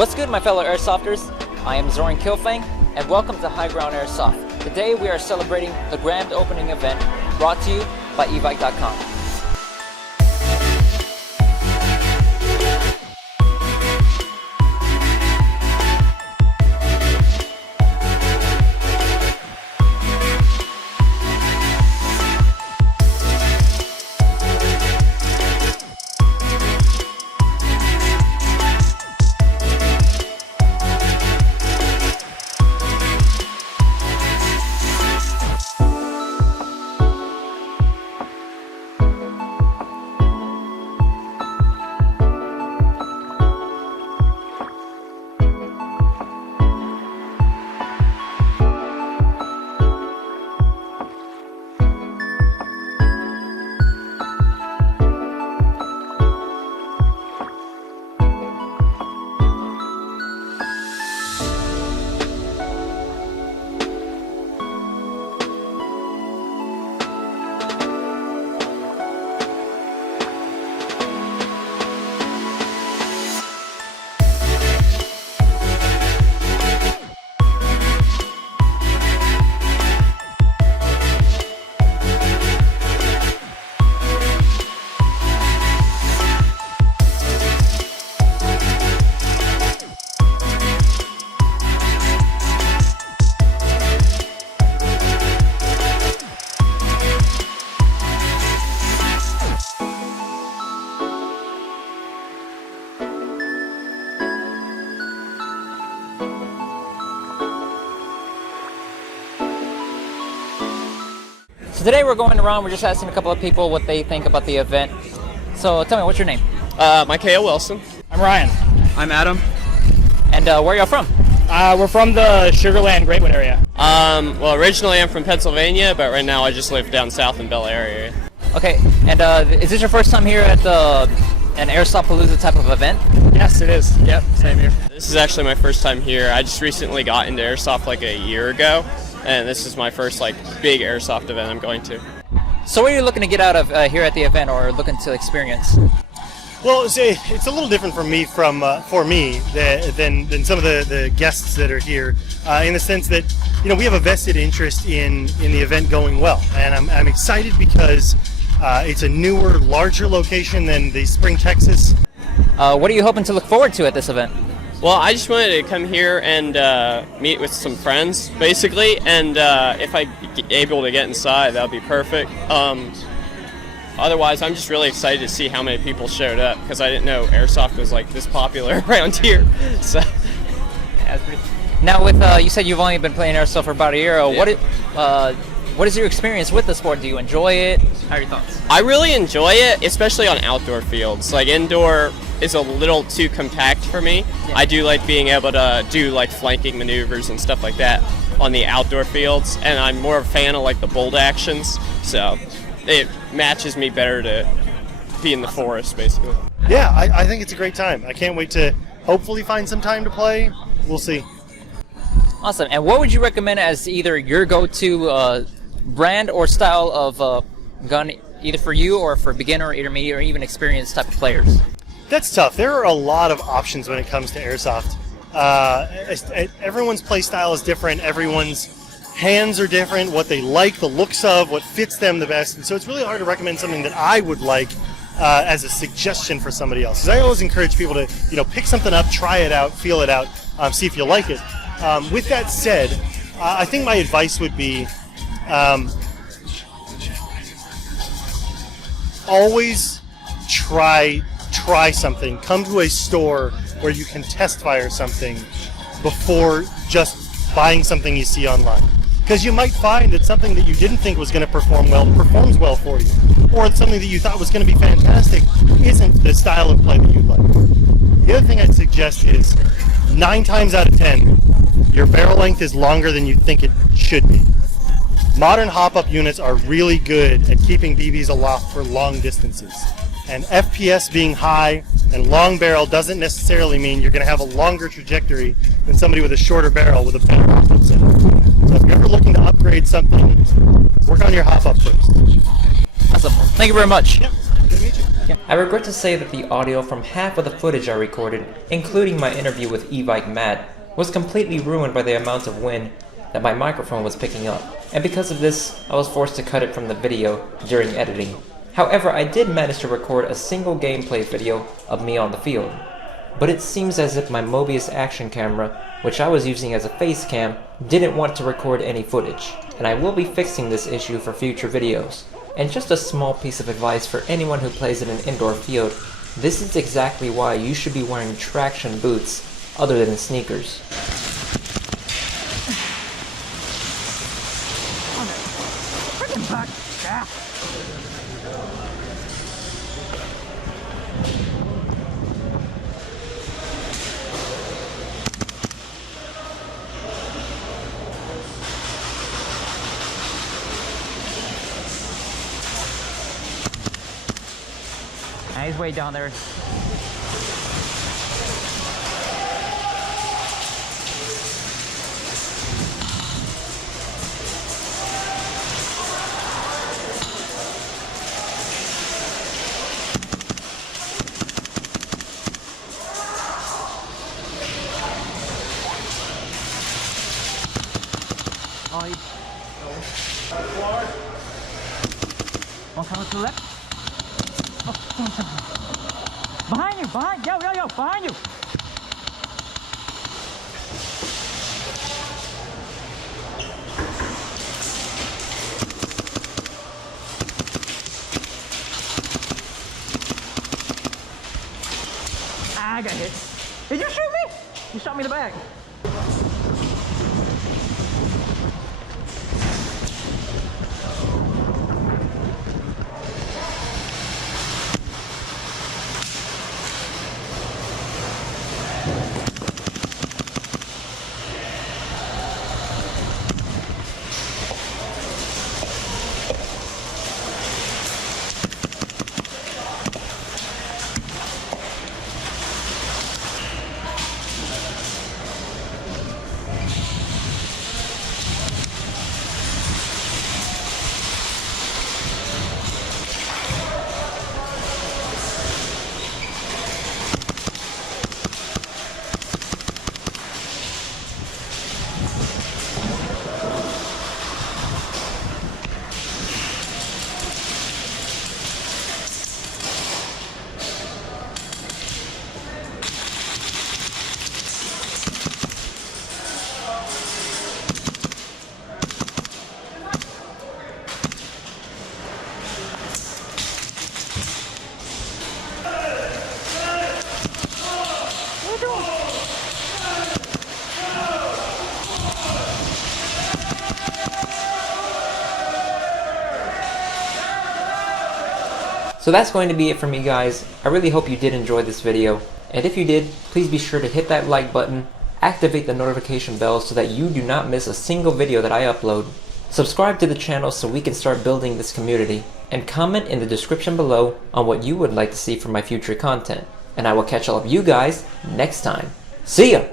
What's good, my fellow airsofters? I am Zoran Kilfang, and welcome to Highground Airsoft. Today we are celebrating the grand opening event brought to you by evike.com. So today we're going around, we're just asking a couple of people what they think about the event. So tell me, what's your name? Micaiah Wilson. I'm Ryan. I'm Adam. And where are y'all from? We're from the Sugarland Greatwood area. Well, originally I'm from Pennsylvania, but right now I just live down south in Bel Air area. Okay, and is this your first time here at an Airsoftpalooza type of event? Yes, it is. Yep, same here. This is actually my first time here. I just recently got into airsoft like a year ago, and this is my first big airsoft event I'm going to. So what are you looking to get out of here at the event, or looking to experience? Well, it's a little different for me than some of the guests that are here, in the sense that we have a vested interest in the event going well, and I'm excited because it's a newer, larger location than the Spring, Texas. What are you hoping to look forward to at this event? Well, I just wanted to come here and meet with some friends, basically, and if I'm able to get inside, that would be perfect. Otherwise, I'm just really excited to see how many people showed up, because I didn't know airsoft was this popular around here. So, yeah, that's pretty... Now, with you said you've only been playing airsoft for about a year. Yeah. What is your experience with the sport? Do you enjoy it? How are your thoughts? I really enjoy it, especially on outdoor fields. Indoor is a little too compact for me. Yeah. I do like being able to do flanking maneuvers and stuff like that on the outdoor fields, and I'm more a fan of the bold actions, so it matches me better to be in the forest, basically. Yeah, I think it's a great time. I can't wait to hopefully find some time to play. We'll see. Awesome. And what would you recommend as either your go-to brand or style of gun, either for you or for beginner, intermediate, or even experienced type of players? That's tough. There are a lot of options when it comes to airsoft. Everyone's play style is different. Everyone's hands are different. What they like, the looks of, what fits them the best. And so it's really hard to recommend something that I would like as a suggestion for somebody else. Because I always encourage people to, pick something up, try it out, feel it out, see if you like it. With that said, I think my advice would be always try something. Come to a store where you can test fire something before just buying something you see online. Because you might find that something that you didn't think was going to perform well performs well for you. Or something that you thought was going to be fantastic isn't the style of play that you'd like. The other thing I'd suggest is 9 times out of 10, your barrel length is longer than you think it should be. Modern hop-up units are really good at keeping BBs aloft for long distances. And FPS being high and long barrel doesn't necessarily mean you're going to have a longer trajectory than somebody with a shorter barrel with a better hop-up setup. So if you're ever looking to upgrade something, work on your hop-up first. Awesome. Thank you very much. Yep. I regret to say that the audio from half of the footage I recorded, including my interview with e-bike Matt, was completely ruined by the amount of wind that my microphone was picking up, and because of this, I was forced to cut it from the video during editing. However, I did manage to record a single gameplay video of me on the field. But it seems as if my Mobius action camera, which I was using as a face cam, didn't want to record any footage, and I will be fixing this issue for future videos. And just a small piece of advice for anyone who plays in an indoor field, this is exactly why you should be wearing traction boots other than sneakers. He's way down there. Oh, he's... One coming to the left. Behind you, yo, behind you! I got hit. Did you shoot me? You shot me in the back. So that's going to be it for me, guys. I really hope you did enjoy this video, and if you did, please be sure to hit that like button, activate the notification bell so that you do not miss a single video that I upload, subscribe to the channel so we can start building this community, and comment in the description below on what you would like to see from my future content. And I will catch all of you guys next time. See ya!